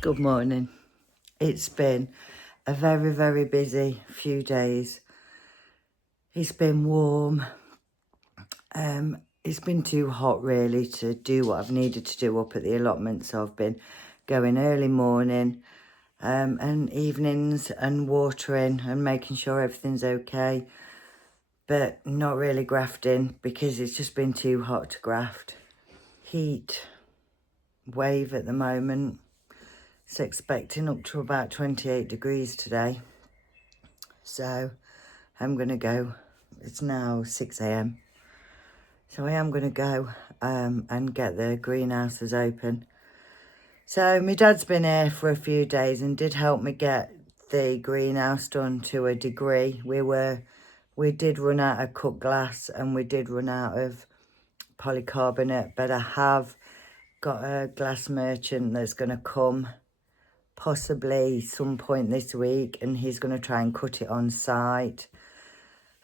Good morning. It's been a very, very busy few days. It's been warm. It's been too hot really to do what I've needed to do up at the allotment. So I've been going early morning and evenings and watering and making sure everything's okay. But not really grafting because it's just been too hot to graft. Heat wave at the moment. It's expecting up to about 28 degrees today. So I'm going to go. It's now 6 a.m. So I am going to go and get the greenhouses open. So my dad's been here for a few days and did help me get the greenhouse done to a degree. We did run out of cut glass and we did run out of polycarbonate, but I have got a glass merchant that's going to come possibly some point this week, and he's going to try and cut it on site.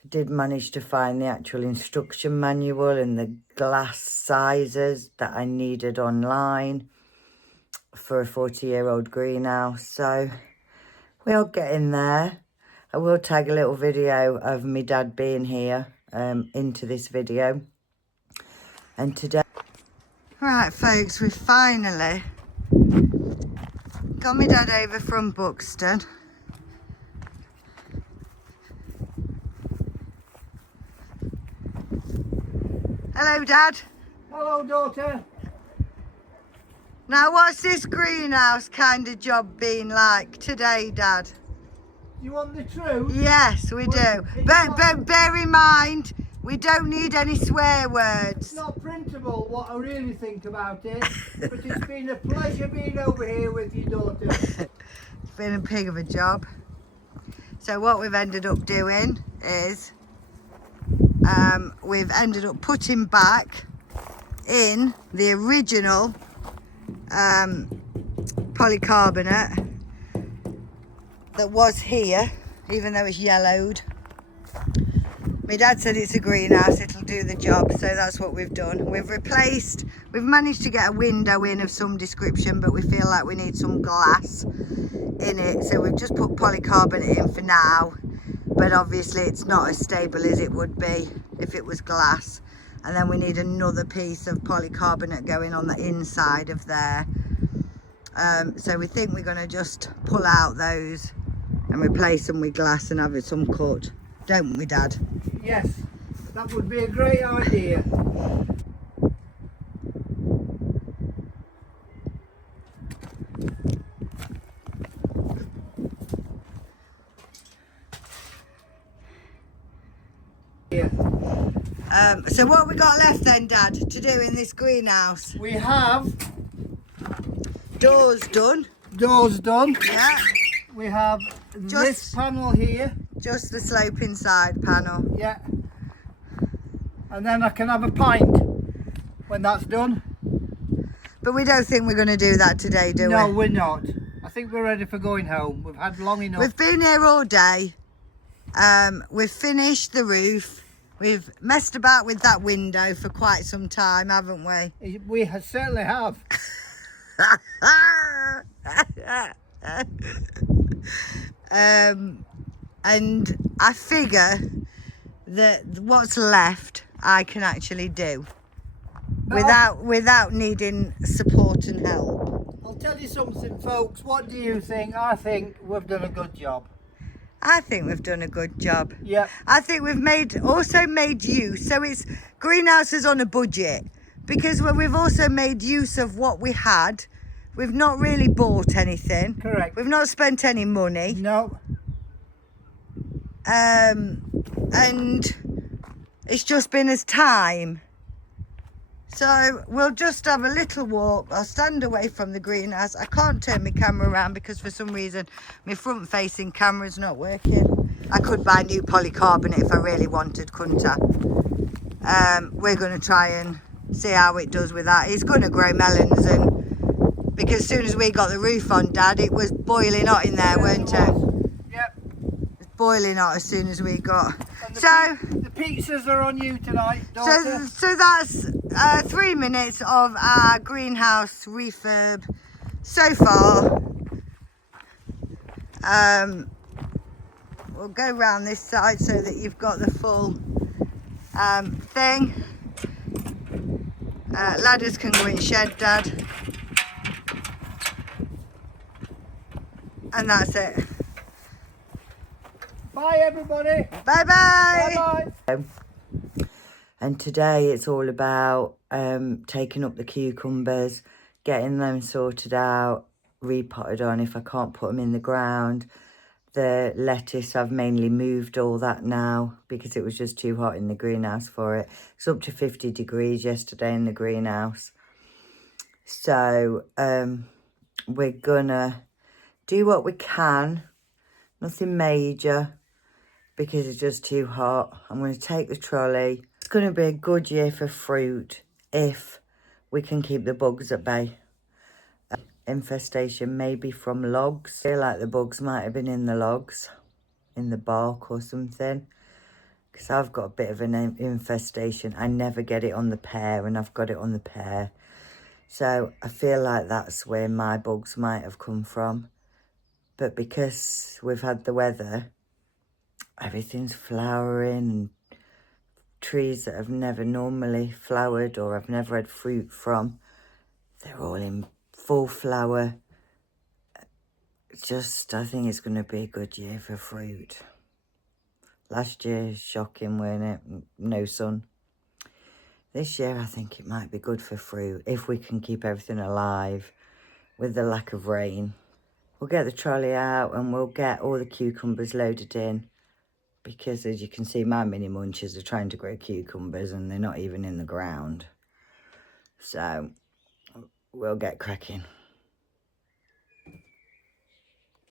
I did manage to find the actual instruction manual and the glass sizes that I needed online for a 40-year-old greenhouse. So we'll get in there. I will tag a little video of me dad being here into this video. And today, right folks, we finally got my dad over from Buxton. Hello, Dad. Hello, daughter. Now, what's this greenhouse kind of job been like today, Dad? You want the truth? Yes, we do. But bear in mind, we don't need any swear words. It's not printable what I really think about it, but it's been a pleasure being over here with you, daughter. It's been a pig of a job. So what we've ended up doing is we've ended up putting back in the original polycarbonate that was here, even though it's yellowed. My dad said it's a greenhouse, it'll do the job, so that's what we've done. We've managed to get a window in of some description, but we feel like we need some glass in it, so we've just put polycarbonate in for now, but obviously it's not as stable as it would be if it was glass. And then we need another piece of polycarbonate going on the inside of there. So we think we're going to just pull out those and replace them with glass and have it some cut, don't we, Dad? Yes, that would be a great idea. So what have we got left then, Dad, to do in this greenhouse? We have Doors done. doors done. Yeah. We have this panel here. Just the sloping side panel. Yeah. And then I can have a pint when that's done. But we don't think we're going to do that today, do we? No, we're not. I think we're ready for going home. We've had long enough. We've been here all day. We've finished the roof. We've messed about with that window for quite some time, haven't we? We certainly have. And I figure that what's left I can actually do without needing support and help. I'll tell you something, folks. What do you think? I think we've done a good job. I think we've done a good job. Yeah. I think we've also made use. So it's greenhouses on a budget, because we've also made use of what we had. We've not really bought anything. Correct. We've not spent any money. No. And it's just been as time. So we'll just have a little walk. I'll stand away from the greenhouse. I can't turn my camera around because for some reason my front facing camera's not working. I could buy new polycarbonate if I really wanted, couldn't I? We're going to try and see how it does with that. It's going to grow melons, and because as soon as we got the roof on, Dad, it was boiling hot in there, weren't it? Yep. It was boiling hot as soon as we got. The pizzas are on you tonight, daughter. So that's 3 minutes of our greenhouse refurb so far. We'll go round this side so that you've got the full thing. Ladders can go in shed, Dad. And that's it. Bye everybody. Bye bye. Bye. And today it's all about taking up the cucumbers, getting them sorted out, repotted on if I can't put them in the ground. The lettuce, I've mainly moved all that now because it was just too hot in the greenhouse for it. It's up to 50 degrees yesterday in the greenhouse. So we're gonna do what we can, nothing major because it's just too hot. I'm going to take the trolley. It's going to be a good year for fruit if we can keep the bugs at bay. Infestation maybe from logs. I feel like the bugs might have been in the logs, in the bark or something, because I've got a bit of an infestation. I never get it on the pear, and I've got it on the pear. So I feel like that's where my bugs might have come from. But because we've had the weather, everything's flowering, and trees that have never normally flowered or I've never had fruit from, they're all in full flower. I think it's going to be a good year for fruit. Last year, shocking, weren't it? No sun. This year, I think it might be good for fruit if we can keep everything alive with the lack of rain. We'll get the trolley out and we'll get all the cucumbers loaded in, because as you can see, my mini munchers are trying to grow cucumbers and they're not even in the ground. So we'll get cracking.